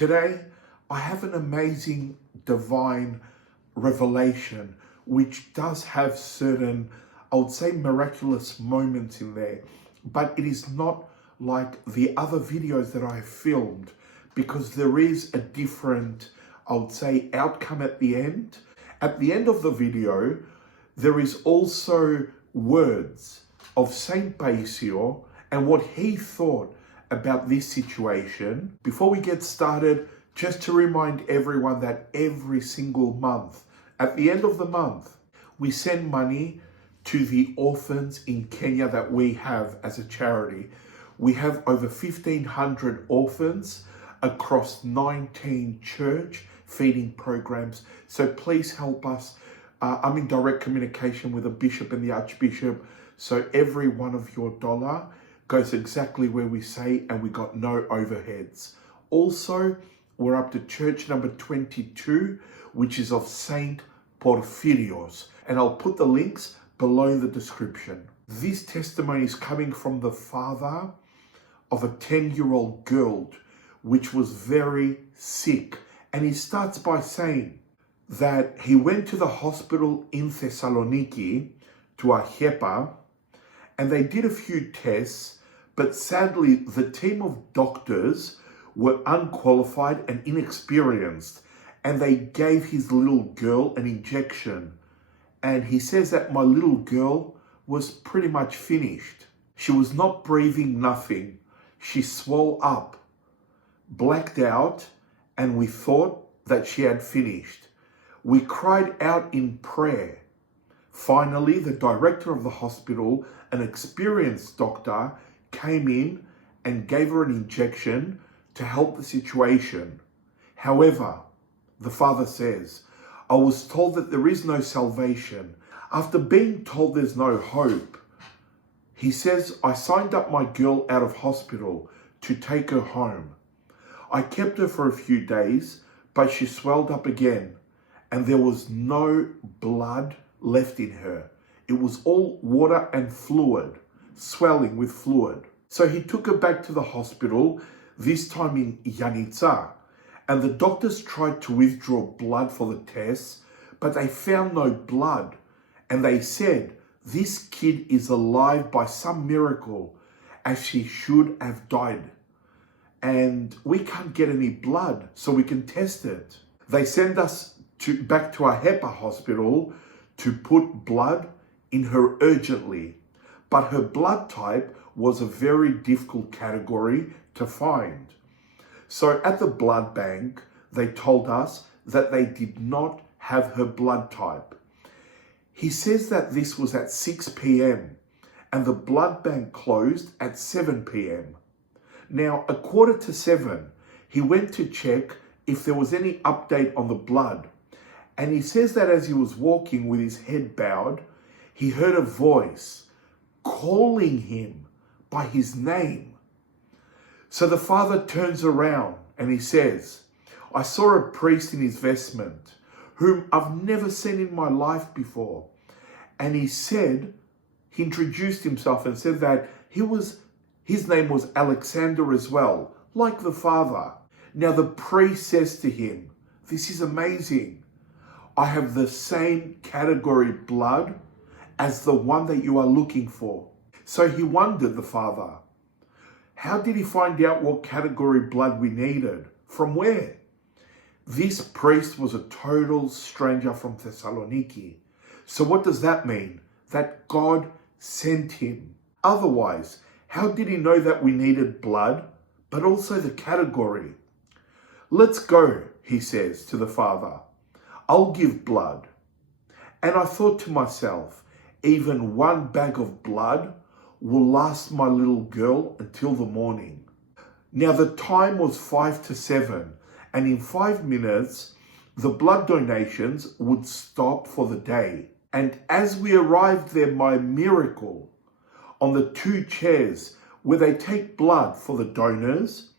Today, I have an amazing divine revelation which does have certain, I would say, miraculous moments in there, but it is not like the other videos that I have filmed because there is a different, I would say, outcome at the end. At the end of the video, there is also words of St.Paisio and what he thought about this situation. Before we get started, just to remind everyone that every single month, at the end of the month, we send money to the orphans in Kenya that we have as a charity. We have over 1,500 orphans across 19 church feeding programs. So please help us. I'm in direct communication with the bishop and the archbishop. So every one of your dollar goes exactly where we say, and we got no overheads. Also, we're up to church number 22, which is of St.Porphyrios. And I'll put the links below the description. This testimony is coming from the father of a 10-year-old girl, which was very sick. And he starts by saying that he went to the hospital in Thessaloniki, to a HEPA, and they did a few tests, but sadly, the team of doctors were unqualified and inexperienced, and they gave his little girl an injection. And he says that my little girl was pretty much finished. She was not breathing, nothing. She swelled up, blacked out, and we thought that she had finished. We cried out in prayer. Finally, the director of the hospital, an experienced doctor, came in and gave her an injection to help the situation. However, the father says, I was told that there is no salvation. After being told there's no hope, he says, I signed up my girl out of hospital to take her home. I kept her for a few days, but she swelled up again, and there was no blood left in her. It was all water and fluid, swelling with fluid. So he took her back to the hospital, this time in Yanitsa, and the doctors tried to withdraw blood for the tests, but they found no blood. And they said, this kid is alive by some miracle, as she should have died. And we can't get any blood, so we can test it. They send us back to a HEPA hospital to put blood in her urgently. But her blood type was a very difficult category to find. So at the blood bank, they told us that they did not have her blood type. He says that this was at 6 p.m. and the blood bank closed at 7 p.m. Now, 6:45, he went to check if there was any update on the blood. And he says that as he was walking with his head bowed, he heard a voice calling him by his name. So the father turns around and he says, I saw a priest in his vestment, whom I've never seen in my life before. And he introduced himself and said that his name was Alexander as well, like the father. Now the priest says to him, this is amazing. I have the same category blood as the one that you are looking for. So he wondered, the father, how did he find out what category blood we needed? From where? This priest was a total stranger from Thessaloniki. So what does that mean? That God sent him. Otherwise, how did he know that we needed blood, but also the category? Let's go, he says to the father. I'll give blood. And I thought to myself, even one bag of blood will last my little girl until the morning. Now the time was 5 to 7, and in 5 minutes, the blood donations would stop for the day. And as we arrived there by miracle, on the 2 chairs where they take blood for the donors,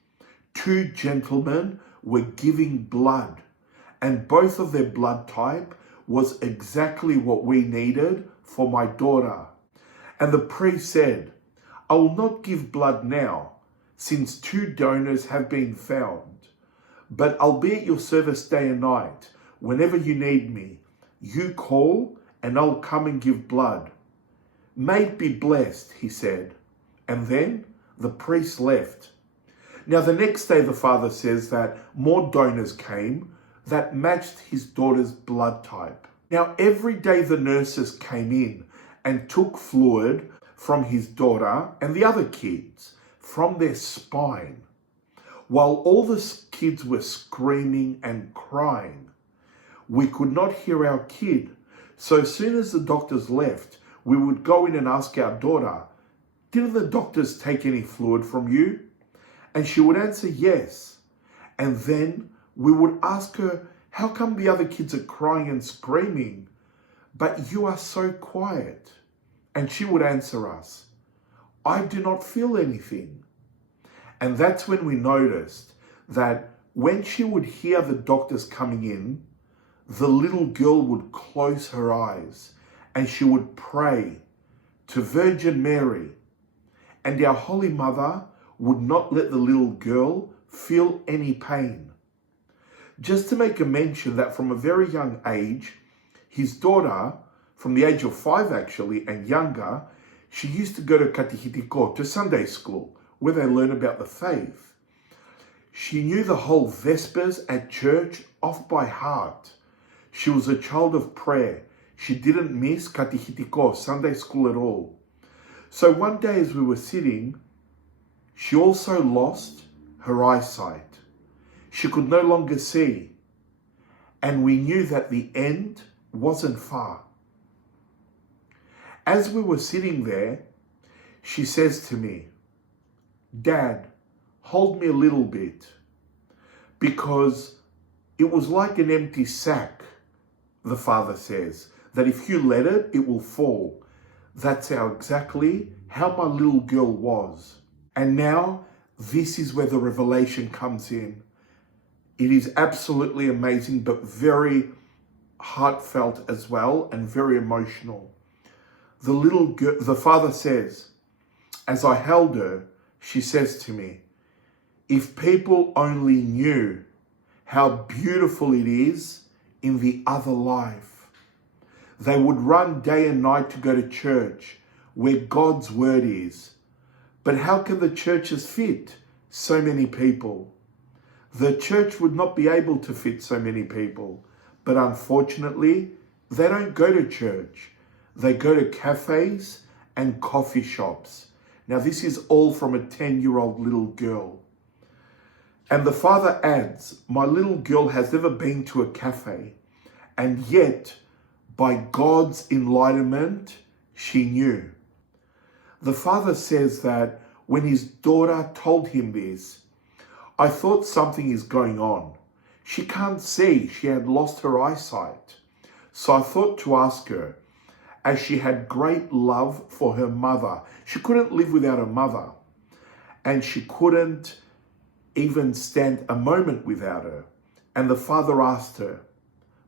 2 gentlemen were giving blood, and both of their blood type was exactly what we needed for my daughter. And the priest said, I will not give blood now, since 2 donors have been found, but I'll be at your service day and night. Whenever you need me, you call and I'll come and give blood. May it be blessed, he said. And then the priest left. Now the next day the father says that more donors came that matched his daughter's blood type. Now every day the nurses came in and took fluid from his daughter and the other kids from their spine, while all the kids were screaming and crying. We could not hear our kid, so as soon as the doctors left, we would go in and ask our daughter, "Didn't the doctors take any fluid from you?" And she would answer yes. And then we would ask her, "How come the other kids are crying and screaming, but you are so quiet?" And she would answer us, "I do not feel anything." And that's when we noticed that when she would hear the doctors coming in, the little girl would close her eyes and she would pray to Virgin Mary. And our Holy Mother would not let the little girl feel any pain. Just to make a mention that from a very young age, his daughter, from the age of 5 actually and younger, she used to go to katehitiko, to Sunday school, where they learn about the faith. She knew the whole Vespers at church off by heart. She was a child of prayer. She didn't miss katehitiko, Sunday school at all. So one day as we were sitting, she also lost her eyesight. She could no longer see. And we knew that the end wasn't far. As we were sitting there, she says to me, "Dad, hold me a little bit," because it was like an empty sack, the father says, that if you let it, it will fall. That's exactly how my little girl was. And now this is where the revelation comes in. It is absolutely amazing, but very heartfelt as well and very emotional. The little girl, the father says, as I held her, she says to me, "If people only knew how beautiful it is in the other life, they would run day and night to go to church where God's word is. But how can the churches fit so many people? The church would not be able to fit so many people, but unfortunately, they don't go to church. They go to cafes and coffee shops." Now, this is all from a 10-year-old little girl. And the father adds, "My little girl has never been to a cafe, and yet, by God's enlightenment, she knew." The father says that when his daughter told him this, "I thought something is going on. She can't see, she had lost her eyesight. So I thought to ask her, as she had great love for her mother." She couldn't live without her mother, and she couldn't even stand a moment without her. And the father asked her,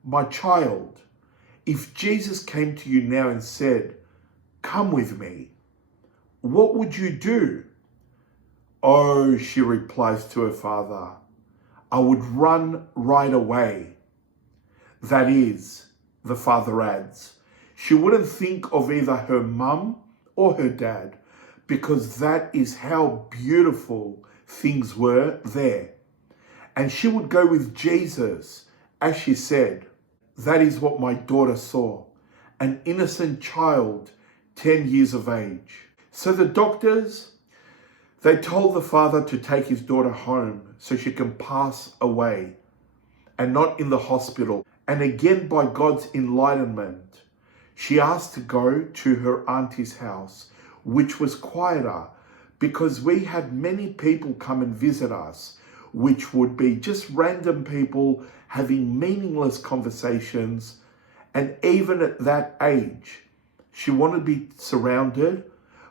"My child, if Jesus came to you now and said, 'Come with me,' what would you do?" "Oh," she replies to her father, "I would run right away." That is, the father adds, she wouldn't think of either her mum or her dad, because that is how beautiful things were there. And she would go with Jesus, as she said. That is what my daughter saw, an innocent child, 10 years of age. So the doctors, they told the father to take his daughter home so she can pass away and not in the hospital. And again, by God's enlightenment, she asked to go to her auntie's house, which was quieter because we had many people come and visit us, which would be just random people having meaningless conversations. And even at that age, she wanted to be surrounded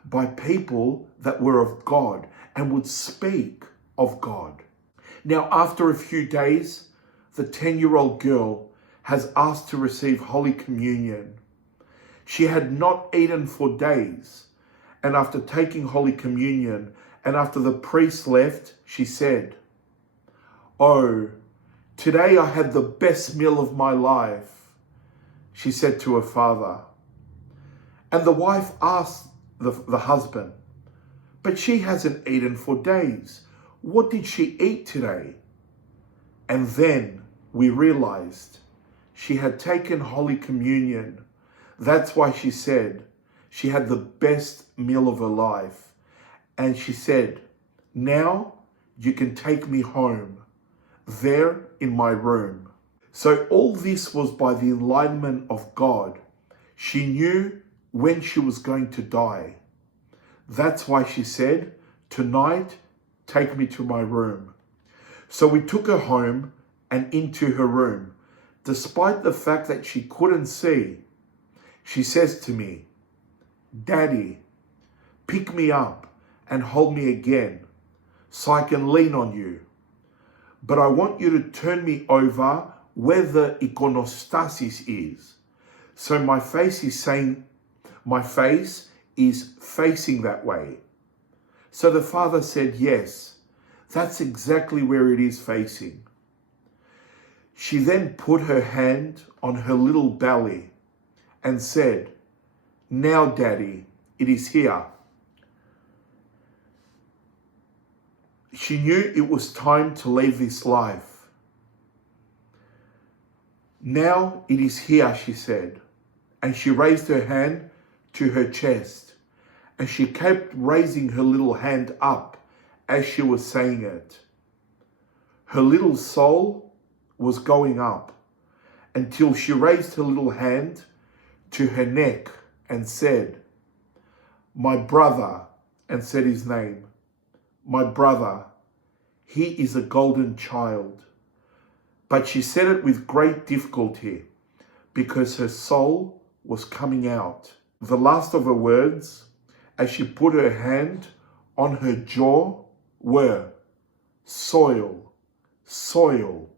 by people that were of God and would speak of God. Now, after a few days, the 10-year-old girl has asked to receive Holy Communion. She had not eaten for days, and after taking Holy Communion, and after the priest left, she said, "Oh, Today I had the best meal of my life, she said to her father. And the wife asked the husband, but she hasn't eaten for days. What did she eat today? And then we realized she had taken Holy Communion. That's why she said she had the best meal of her life. And she said, now you can take me home, there in my room. So all this was by the enlightenment of God. She knew when she was going to die. That's why she said, tonight, take me to my room. So we took her home and into her room. Despite the fact that she couldn't see, she says to me, Daddy, pick me up and hold me again so I can lean on you. But I want you to turn me over where the iconostasis is. So my face is facing that way. So the father said, yes, that's exactly where it is facing. She then put her hand on her little belly and said, now, Daddy, it is here. She knew it was time to leave this life. Now it is here, she said. And she raised her hand to her chest. And she kept raising her little hand up as she was saying it. Her little soul was going up until she raised her little hand to her neck and said, my brother, and said his name. My brother, he is a golden child. But she said it with great difficulty because her soul was coming out. The last of her words, as she put her hand on her jaw, were, soil, soil.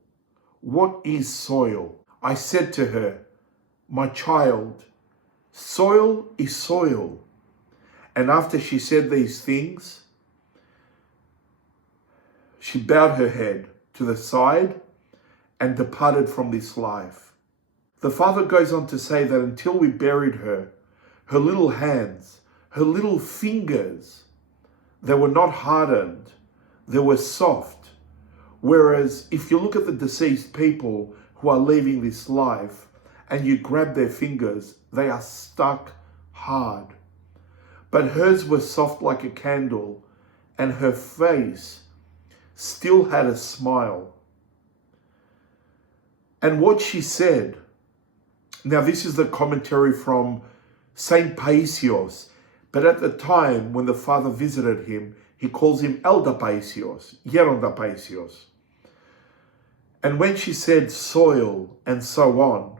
What is soil? I said to her, my child, soil is soil. And after she said these things, she bowed her head to the side and departed from this life. The father goes on to say that until we buried her, her little hands, her little fingers, they were not hardened, they were soft. Whereas if you look at the deceased people who are leaving this life and you grab their fingers, they are stuck hard. But hers were soft like a candle, and her face still had a smile. And what she said, now this is the commentary from St.PAISIO'S, but at the time when the father visited him, he calls him ST.PAISIO'S, ST.PAISIO'S. And when she said soil and so on,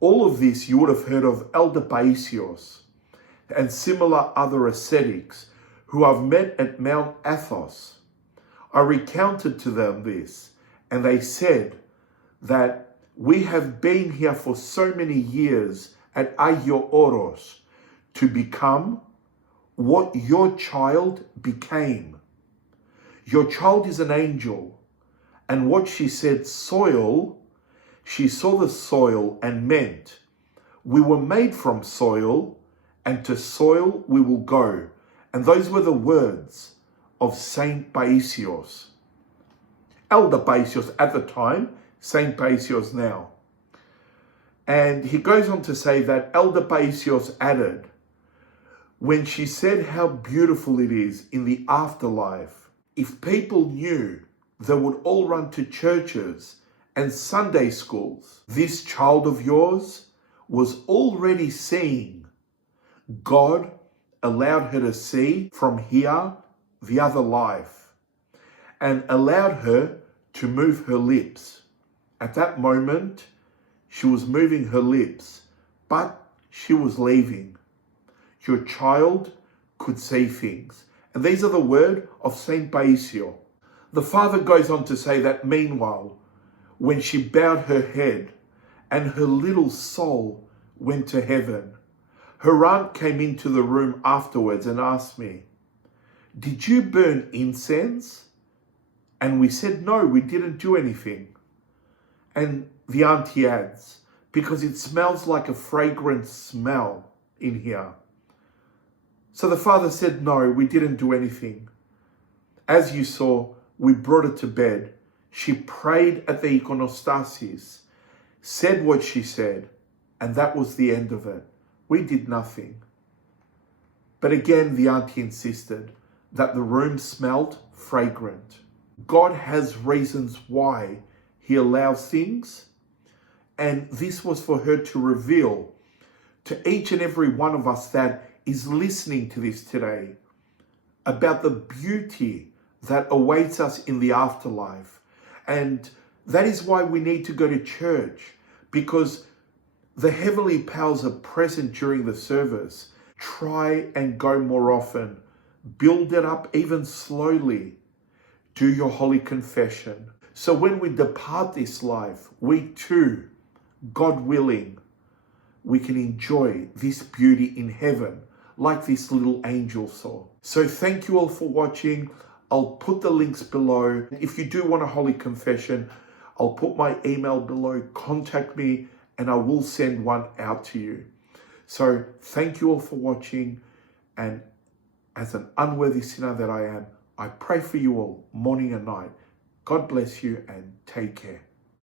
all of this you would have heard of ST.PAISIO'S and similar other ascetics who I've met at Mount Athos. I recounted to them this, and they said that we have been here for so many years at Agio Oros to become what your child became. Your child is an angel. And what she said, soil, she saw the soil and meant we were made from soil, and to soil we will go. And those were the words of St.PAISIO'S. ST.PAISIO'S at the time, St.PAISIO'S now. And he goes on to say that ST.PAISIO'S added, when she said how beautiful it is in the afterlife, if people knew, they would all run to churches and Sunday schools. This child of yours was already seeing. God allowed her to see from here the other life and allowed her to move her lips. At that moment, she was moving her lips, but she was leaving. Your child could see things. And these are the words of St.PAISIO. The father goes on to say that meanwhile, when she bowed her head and her little soul went to heaven, her aunt came into the room afterwards and asked me, did you burn incense? And we said, no, we didn't do anything. And the auntie adds, because it smells like a fragrant smell in here. So the father said, no, we didn't do anything. As you saw, we brought her to bed. She prayed at the iconostasis, said what she said, and that was the end of it. We did nothing. But again, the auntie insisted that the room smelled fragrant. God has reasons why he allows things, and this was for her to reveal to each and every one of us that is listening to this today about the beauty that awaits us in the afterlife. And that is why we need to go to church, because the heavenly powers are present during the service. Try and go more often. Build it up even slowly. Do your holy confession. So when we depart this life, we too, God willing, we can enjoy this beauty in heaven like this little angel saw. So thank you all for watching. I'll put the links below. If you do want a holy confession, I'll put my email below. Contact me and I will send one out to you. So thank you all for watching. And as an unworthy sinner that I am, I pray for you all morning and night. God bless you and take care.